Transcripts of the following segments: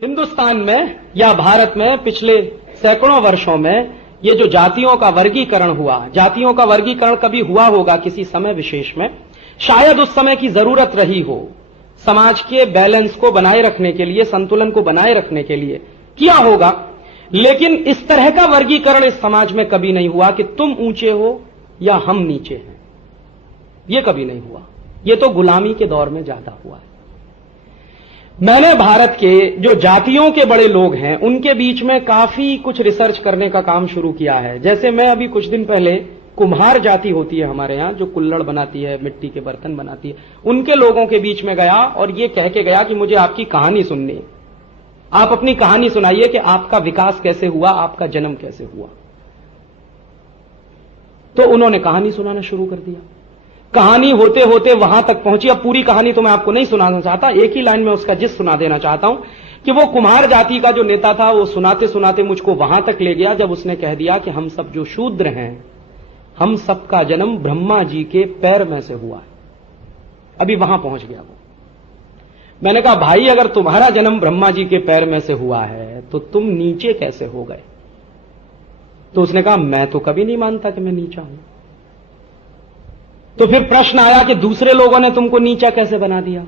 हिंदुस्तान में या भारत में पिछले सैकड़ों वर्षों में ये जो जातियों का वर्गीकरण हुआ, जातियों का वर्गीकरण कभी हुआ होगा किसी समय विशेष में, शायद उस समय की जरूरत रही हो, समाज के बैलेंस को बनाए रखने के लिए, संतुलन को बनाए रखने के लिए किया होगा। लेकिन इस तरह का वर्गीकरण इस समाज में कभी नहीं हुआ कि तुम ऊंचे हो या हम नीचे हैं। यह कभी नहीं हुआ। यह तो गुलामी के दौर में ज्यादा हुआ है। मैंने भारत के जो जातियों के बड़े लोग हैं उनके बीच में काफी कुछ रिसर्च करने का काम शुरू किया है। जैसे मैं अभी कुछ दिन पहले कुम्हार जाति होती है हमारे यहां, जो कुल्हड़ बनाती है, मिट्टी के बर्तन बनाती है, उनके लोगों के बीच में गया और ये कह के गया कि मुझे आपकी कहानी सुननी है। आप अपनी कहानी सुनाइए कि आपका विकास कैसे हुआ, आपका जन्म कैसे हुआ। तो उन्होंने कहानी सुनाना शुरू कर दिया। कहानी होते होते वहां तक पहुंची। अब पूरी कहानी तो मैं आपको नहीं सुनाना चाहता, एक ही लाइन में उसका जिस सुना देना चाहता हूं कि वो कुम्हार जाति का जो नेता था वो सुनाते सुनाते मुझको वहां तक ले गया जब उसने कह दिया कि हम सब जो शूद्र हैं, हम सबका जन्म ब्रह्मा जी के पैर में से हुआ है। अभी वहां पहुंच गया वो। मैंने कहा भाई, अगर तुम्हारा जन्म ब्रह्मा जी के पैर में से हुआ है तो तुम नीचे कैसे हो गए? तो उसने कहा मैं तो कभी नहीं मानता कि मैं नीचा हूं। तो फिर प्रश्न आया कि दूसरे लोगों ने तुमको नीचा कैसे बना दिया?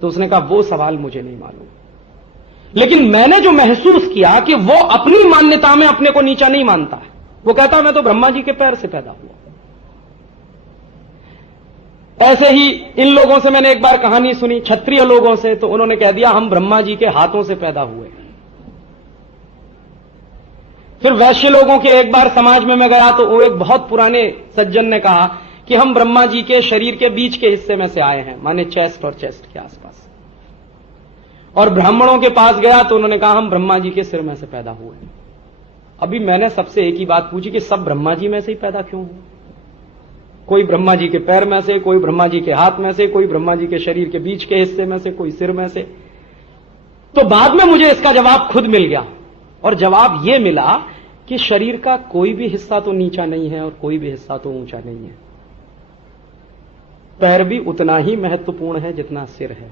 तो उसने कहा वो सवाल मुझे नहीं मालूम, लेकिन मैंने जो महसूस किया कि वो अपनी मान्यता में अपने को नीचा नहीं मानता है। वो कहता मैं तो ब्रह्मा जी के पैर से पैदा हुआ। ऐसे ही इन लोगों से मैंने एक बार कहानी सुनी, क्षत्रिय लोगों से, तो उन्होंने कह दिया हम ब्रह्मा जी के हाथों से पैदा हुए। फिर वैश्य लोगों के एक बार समाज में मैं गया तो वो एक बहुत पुराने सज्जन ने कहा कि हम ब्रह्मा जी के शरीर के बीच के हिस्से में से आए हैं, माने चेस्ट और चेस्ट के आसपास। और ब्राह्मणों के पास गया तो उन्होंने कहा हम ब्रह्मा जी के सिर में से पैदा हुए। अभी मैंने सबसे एक ही बात पूछी कि सब ब्रह्मा जी में से ही पैदा क्यों हुए? कोई ब्रह्मा जी के पैर में से, कोई ब्रह्मा जी के हाथ में से, कोई ब्रह्मा जी के शरीर के बीच के हिस्से में से, कोई सिर में से। तो बाद में मुझे इसका जवाब खुद मिल गया, और जवाब यह मिला कि शरीर का कोई भी हिस्सा तो नीचा नहीं है और कोई भी हिस्सा तो ऊंचा नहीं है। पैर भी उतना ही महत्वपूर्ण है जितना सिर है,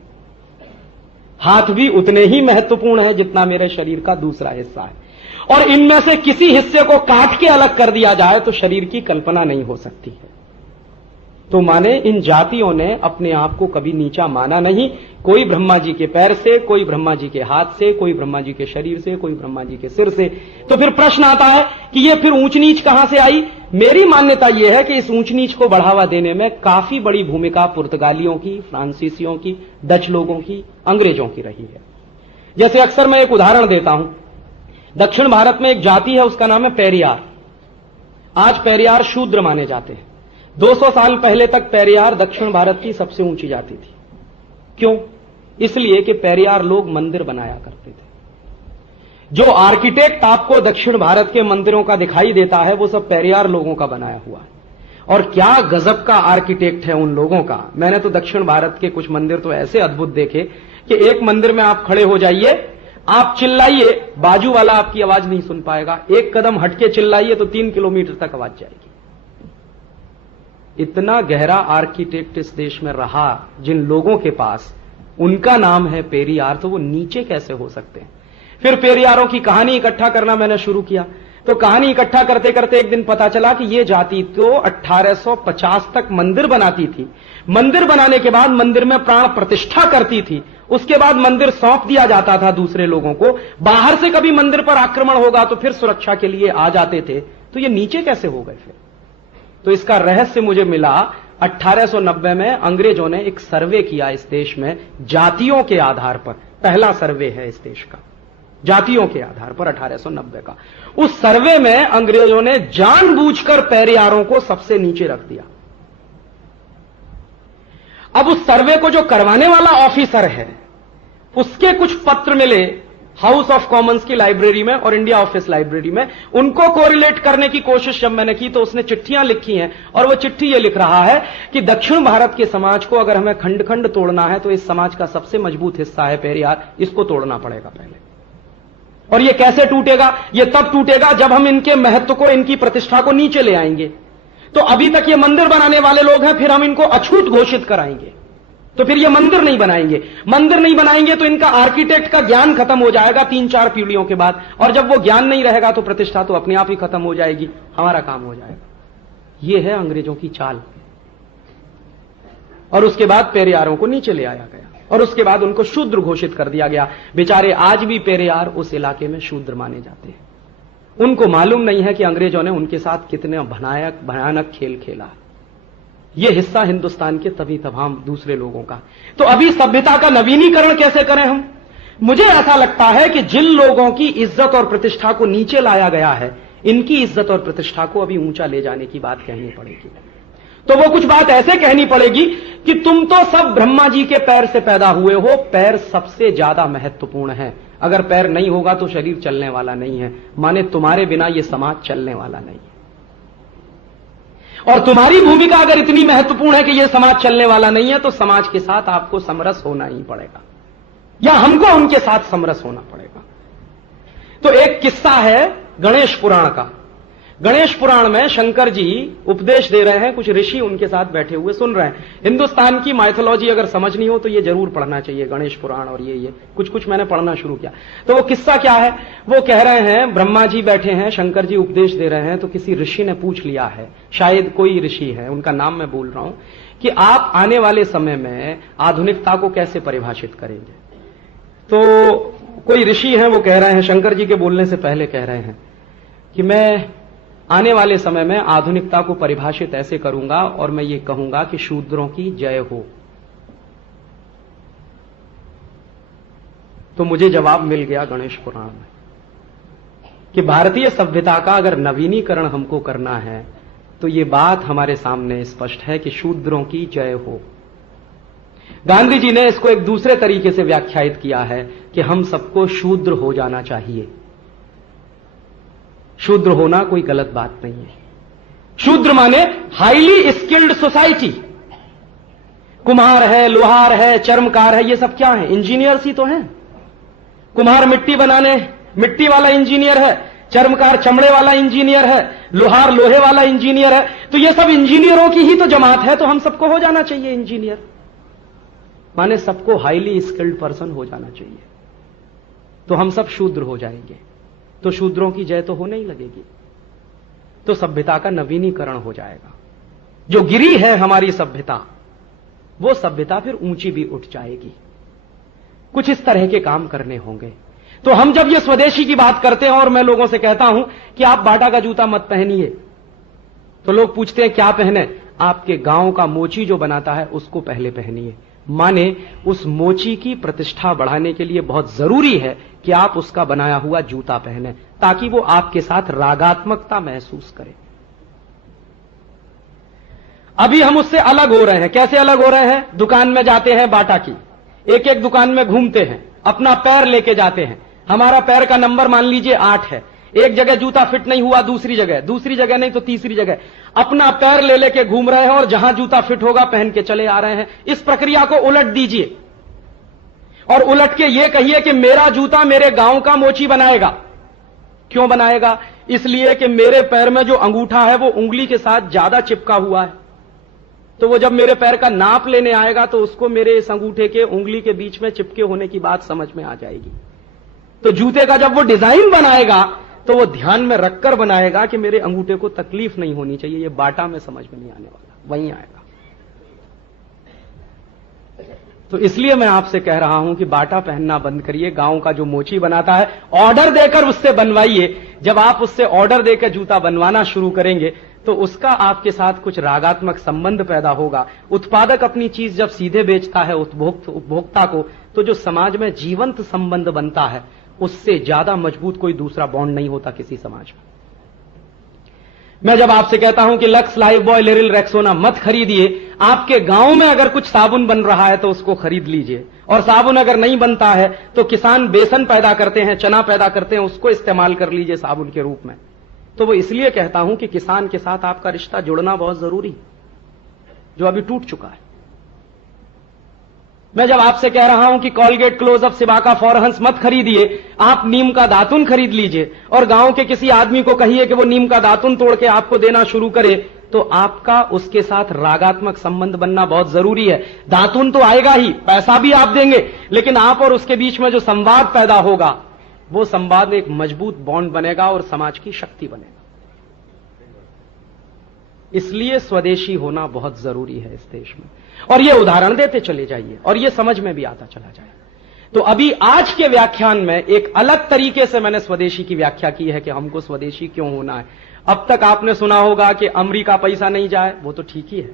हाथ भी उतने ही महत्वपूर्ण है जितना मेरे शरीर का दूसरा हिस्सा है। और इनमें से किसी हिस्से को काट के अलग कर दिया जाए तो शरीर की कल्पना नहीं हो सकती है। तो माने इन जातियों ने अपने आप को कभी नीचा माना नहीं। कोई ब्रह्मा जी के पैर से, कोई ब्रह्मा जी के हाथ से, कोई ब्रह्मा जी के शरीर से, कोई ब्रह्मा जी के सिर से। तो फिर प्रश्न आता है कि ये फिर ऊंच नीच कहां से आई? मेरी मान्यता यह है कि इस ऊंच नीच को बढ़ावा देने में काफी बड़ी भूमिका पुर्तगालियों की, फ्रांसीसियों की, डच लोगों की, अंग्रेजों की रही है। जैसे अक्सर मैं एक उदाहरण देता हूं, दक्षिण भारत में एक जाति है, उसका नाम है पेरियार। आज पेरियार शूद्र माने जाते हैं। 200 साल पहले तक पेरियार दक्षिण भारत की सबसे ऊंची जाति थी। क्यों? इसलिए कि पेरियार लोग मंदिर बनाया करते थे। जो आर्किटेक्ट आपको दक्षिण भारत के मंदिरों का दिखाई देता है वो सब पेरियार लोगों का बनाया हुआ है। और क्या गजब का आर्किटेक्ट है उन लोगों का। मैंने तो दक्षिण भारत के कुछ मंदिर तो ऐसे अद्भुत देखे कि एक मंदिर में आप खड़े हो जाइए, आप चिल्लाइए, बाजू वाला आपकी आवाज नहीं सुन पाएगा। एक कदम हटके चिल्लाइए तो 3 किलोमीटर तक आवाज जाएगी। इतना गहरा आर्किटेक्ट इस देश में रहा जिन लोगों के पास, उनका नाम है पेरियार, तो वो नीचे कैसे हो सकते हैं? फिर पेरियारों की कहानी इकट्ठा करना मैंने शुरू किया। तो कहानी इकट्ठा करते करते एक दिन पता चला कि ये जाति तो 1850 तक मंदिर बनाती थी। मंदिर बनाने के बाद मंदिर में प्राण प्रतिष्ठा करती थी। उसके बाद मंदिर सौंप दिया जाता था दूसरे लोगों को। बाहर से कभी मंदिर पर आक्रमण होगा तो फिर सुरक्षा के लिए आ जाते थे। तो ये नीचे कैसे हो गए फिर? तो इसका रहस्य मुझे मिला 1890 में अंग्रेजों ने एक सर्वे किया इस देश में जातियों के आधार पर। पहला सर्वे है इस देश का जातियों के आधार पर, 1890 का। उस सर्वे में अंग्रेजों ने जानबूझकर पेरियारों को सबसे नीचे रख दिया। अब उस सर्वे को जो करवाने वाला ऑफिसर है उसके कुछ पत्र मिले हाउस ऑफ कॉमन्स की लाइब्रेरी में और इंडिया ऑफिस लाइब्रेरी में। उनको कोरिलेट करने की कोशिश जब मैंने की तो उसने चिट्ठियां लिखी हैं, और वो चिट्ठी ये लिख रहा है कि दक्षिण भारत के समाज को अगर हमें खंड खंड तोड़ना है तो इस समाज का सबसे मजबूत हिस्सा है पेरियार, इसको तोड़ना पड़ेगा पहले। और ये कैसे टूटेगा? ये तब टूटेगा जब हम इनके महत्व को, इनकी प्रतिष्ठा को नीचे ले आएंगे। तो अभी तक ये मंदिर बनाने वाले लोग हैं, फिर हम इनको अछूत घोषित कराएंगे। तो फिर ये मंदिर नहीं बनाएंगे। मंदिर नहीं बनाएंगे तो इनका आर्किटेक्ट का ज्ञान खत्म हो जाएगा 3-4 पीढ़ियों के बाद, और जब वो ज्ञान नहीं रहेगा तो प्रतिष्ठा तो अपने आप ही खत्म हो जाएगी, हमारा काम हो जाएगा। ये है अंग्रेजों की चाल। और उसके बाद पेरियारों को नीचे ले आया गया और उसके बाद उनको शूद्र घोषित कर दिया गया। बेचारे आज भी पेरियार उस इलाके में शूद्र माने जाते हैं। उनको मालूम नहीं है कि अंग्रेजों ने उनके साथ कितने भयानक खेल खेला। यह हिस्सा हिंदुस्तान के तभी तमाम दूसरे लोगों का। तो अभी सभ्यता का नवीनीकरण कैसे करें हम? मुझे ऐसा लगता है कि जिन लोगों की इज्जत और प्रतिष्ठा को नीचे लाया गया है, इनकी इज्जत और प्रतिष्ठा को अभी ऊंचा ले जाने की बात कहनी पड़ेगी। तो वो कुछ बात ऐसे कहनी पड़ेगी कि तुम तो सब ब्रह्मा जी के पैर से पैदा हुए हो, पैर सबसे ज्यादा महत्वपूर्ण है। अगर पैर नहीं होगा तो शरीर चलने वाला नहीं है, माने तुम्हारे बिना यह समाज चलने वाला नहीं है। और तुम्हारी भूमिका अगर इतनी महत्वपूर्ण है कि यह समाज चलने वाला नहीं है, तो समाज के साथ आपको समरस होना ही पड़ेगा, या हमको उनके साथ समरस होना पड़ेगा। तो एक किस्सा है गणेश पुराण का। गणेश पुराण में शंकर जी उपदेश दे रहे हैं, कुछ ऋषि उनके साथ बैठे हुए सुन रहे हैं। हिंदुस्तान की माइथोलॉजी अगर समझनी हो तो ये जरूर पढ़ना चाहिए, गणेश पुराण। और ये कुछ मैंने पढ़ना शुरू किया। तो वो किस्सा क्या है? वो कह रहे हैं ब्रह्मा जी बैठे हैं, शंकर जी उपदेश दे रहे हैं, तो किसी ऋषि ने पूछ लिया है, शायद कोई ऋषि है, उनका नाम मैं बोल रहा हूं, कि आप आने वाले समय में आधुनिकता को कैसे परिभाषित करेंगे। तो कोई ऋषि है, वो कह रहे हैं, शंकर जी के बोलने से पहले कह रहे हैं कि मैं आने वाले समय में आधुनिकता को परिभाषित ऐसे करूंगा और मैं ये कहूंगा कि शूद्रों की जय हो। तो मुझे जवाब मिल गया गणेश पुराण में कि भारतीय सभ्यता का अगर नवीनीकरण हमको करना है तो ये बात हमारे सामने स्पष्ट है कि शूद्रों की जय हो। गांधी जी ने इसको एक दूसरे तरीके से व्याख्यायित किया है कि हम सबको शूद्र हो जाना चाहिए। शूद्र होना कोई गलत बात नहीं है। शूद्र माने हाईली स्किल्ड सोसाइटी। कुम्हार है, लोहार है, चर्मकार है, ये सब क्या है? इंजीनियर्स ही तो हैं। कुम्हार मिट्टी बनाने, मिट्टी वाला इंजीनियर है, चर्मकार चमड़े वाला इंजीनियर है, लोहार लोहे वाला इंजीनियर है। तो ये सब इंजीनियरों की ही तो जमात है, तो हम सबको हो जाना चाहिए इंजीनियर। माने सबको हाईली स्किल्ड पर्सन हो जाना चाहिए, तो हम सब शूद्र हो जाएंगे। तो शूद्रों की जय तो होने ही लगेगी, तो सभ्यता का नवीनीकरण हो जाएगा। जो गिरी है हमारी सभ्यता, वो सभ्यता फिर ऊंची भी उठ जाएगी। कुछ इस तरह के काम करने होंगे। तो हम जब ये स्वदेशी की बात करते हैं और मैं लोगों से कहता हूं कि आप बाटा का जूता मत पहनिए, तो लोग पूछते हैं क्या पहने? आपके गांव का मोची जो बनाता है उसको पहले पहनिए। माने उस मोची की प्रतिष्ठा बढ़ाने के लिए बहुत जरूरी है कि आप उसका बनाया हुआ जूता पहने, ताकि वो आपके साथ रागात्मकता महसूस करे। अभी हम उससे अलग हो रहे हैं। कैसे अलग हो रहे हैं? दुकान में जाते हैं बाटा की, एक एक दुकान में घूमते हैं, अपना पैर लेके जाते हैं। हमारा पैर का नंबर मान लीजिए 8 है। एक जगह जूता फिट नहीं हुआ, दूसरी जगह नहीं तो तीसरी जगह अपना पैर ले लेके घूम रहे हैं और जहां जूता फिट होगा पहन के चले आ रहे हैं। इस प्रक्रिया को उलट दीजिए और उलट के ये कहिए कि मेरा जूता मेरे गांव का मोची बनाएगा। क्यों बनाएगा? इसलिए कि मेरे पैर में जो अंगूठा है वो उंगली के साथ ज्यादा चिपका हुआ है, तो वो जब मेरे पैर का नाप लेने आएगा तो उसको मेरे इस अंगूठे के उंगली के बीच में चिपके होने की बात समझ में आ जाएगी। तो जूते का जब वो डिजाइन बनाएगा तो वो ध्यान में रखकर बनाएगा कि मेरे अंगूठे को तकलीफ नहीं होनी चाहिए। ये बाटा में समझ में नहीं आने वाला, वहीं आएगा। तो इसलिए मैं आपसे कह रहा हूं कि बाटा पहनना बंद करिए। गांव का जो मोची बनाता है ऑर्डर देकर उससे बनवाइए। जब आप उससे ऑर्डर देकर जूता बनवाना शुरू करेंगे तो उसका आपके साथ कुछ रागात्मक संबंध पैदा होगा। उत्पादक अपनी चीज जब सीधे बेचता है उपभोक्ता को, तो जो समाज में जीवंत संबंध बनता है उससे ज्यादा मजबूत कोई दूसरा बॉन्ड नहीं होता किसी समाज में। मैं जब आपसे कहता हूं कि lux, life boy, Liril, Rexona मत खरीदिए, आपके गांव में अगर कुछ साबुन बन रहा है तो उसको खरीद लीजिए। और साबुन अगर नहीं बनता है तो किसान बेसन पैदा करते हैं, चना पैदा करते हैं, उसको इस्तेमाल कर लीजिए साबुन के रूप में। तो वो इसलिए कहता हूं कि किसान के साथ आपका रिश्ता जुड़ना बहुत जरूरी, जो अभी टूट चुका है। मैं जब आपसे कह रहा हूं कि कॉलगेट, क्लोजअप, सिबाका, फॉरहंस मत खरीदिए, आप नीम का दातुन खरीद लीजिए और गांव के किसी आदमी को कहिए कि वो नीम का दातुन तोड़ के आपको देना शुरू करे, तो आपका उसके साथ रागात्मक संबंध बनना बहुत जरूरी है। दातुन तो आएगा ही, पैसा भी आप देंगे, लेकिन आप और उसके बीच में जो संवाद पैदा होगा, वो संवाद एक मजबूत बॉन्ड बनेगा और समाज की शक्ति बनेगा। इसलिए स्वदेशी होना बहुत जरूरी है इस देश में, और ये उदाहरण देते चले जाइए और ये समझ में भी आता चला जाए। तो अभी आज के व्याख्यान में एक अलग तरीके से मैंने स्वदेशी की व्याख्या की है कि हमको स्वदेशी क्यों होना है। अब तक आपने सुना होगा कि अमेरिका पैसा नहीं जाए, वो तो ठीक ही है,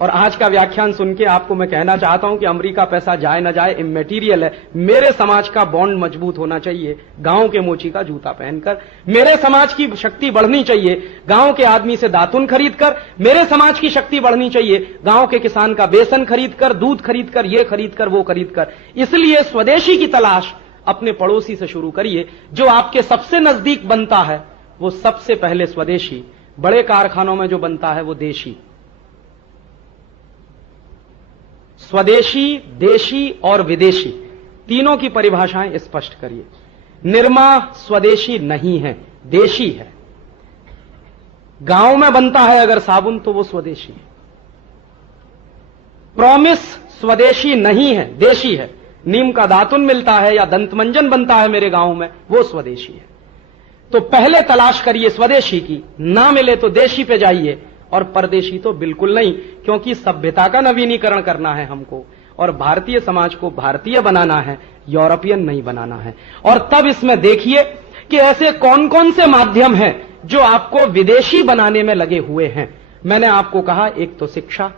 और आज का व्याख्यान सुन के आपको मैं कहना चाहता हूं कि अमेरिका पैसा जाए ना जाए इमैटीरियल है। मेरे समाज का बॉन्ड मजबूत होना चाहिए, गांव के मोची का जूता पहनकर। मेरे समाज की शक्ति बढ़नी चाहिए, गांव के आदमी से दातुन खरीदकर। मेरे समाज की शक्ति बढ़नी चाहिए, गांव के किसान का बेसन खरीदकर, दूध खरीदकर, ये खरीदकर, वो खरीदकर। इसलिए स्वदेशी की तलाश अपने पड़ोसी से शुरू करिए। जो आपके सबसे नजदीक बनता है वो सबसे पहले स्वदेशी। बड़े कारखानों में जो बनता है वो देशी। स्वदेशी, देशी और विदेशी तीनों की परिभाषाएं स्पष्ट करिए। निरमा स्वदेशी नहीं है, देशी है। गांव में बनता है अगर साबुन तो वो स्वदेशी है। प्रॉमिस स्वदेशी नहीं है, देशी है। नीम का दातुन मिलता है या दंतमंजन बनता है मेरे गांव में, वो स्वदेशी है। तो पहले तलाश करिए स्वदेशी की, ना मिले तो देशी पे जाइए, और परदेशी तो बिल्कुल नहीं, क्योंकि सभ्यता का नवीनीकरण करना है हमको, और भारतीय समाज को भारतीय बनाना है, यूरोपियन नहीं बनाना है। और तब इसमें देखिए कि ऐसे कौन कौन से माध्यम हैं जो आपको विदेशी बनाने में लगे हुए हैं। मैंने आपको कहा, एक तो शिक्षा,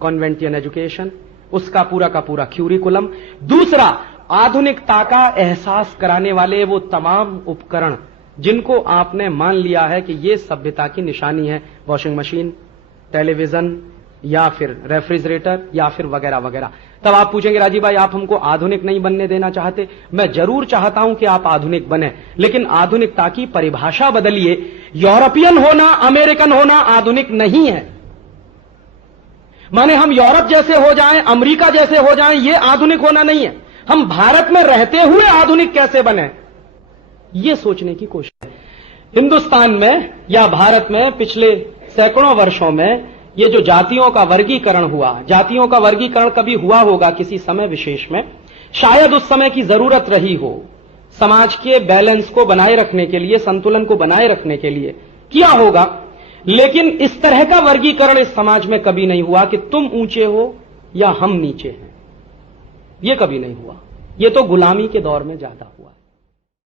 कॉन्वेंटियन एजुकेशन, उसका पूरा का पूरा क्यूरिकुलम। दूसरा, आधुनिकता का एहसास कराने वाले वो तमाम उपकरण जिनको आपने मान लिया है कि ये सभ्यता की निशानी है, वॉशिंग मशीन, टेलीविजन, या फिर रेफ्रिजरेटर, या फिर वगैरह वगैरह। तब आप पूछेंगे, राजीव भाई आप हमको आधुनिक नहीं बनने देना चाहते? मैं जरूर चाहता हूं कि आप आधुनिक बने, लेकिन आधुनिकता की परिभाषा बदलिए। यूरोपियन होना, अमेरिकन होना आधुनिक नहीं है। माने हम यूरोप जैसे हो जाएं, अमेरिका जैसे हो जाएं, ये आधुनिक होना नहीं है। हम भारत में रहते हुए आधुनिक कैसे बने, ये सोचने की कोशिश है। हिंदुस्तान में या भारत में पिछले सैकड़ों वर्षों में ये जो जातियों का वर्गीकरण हुआ, जातियों का वर्गीकरण कभी हुआ होगा किसी समय विशेष में, शायद उस समय की जरूरत रही हो, समाज के बैलेंस को बनाए रखने के लिए, संतुलन को बनाए रखने के लिए किया होगा। लेकिन इस तरह का वर्गीकरण इस समाज में कभी नहीं हुआ कि तुम ऊंचे हो या हम नीचे हैं, ये कभी नहीं हुआ। ये तो गुलामी के दौर में ज्यादा हुआ।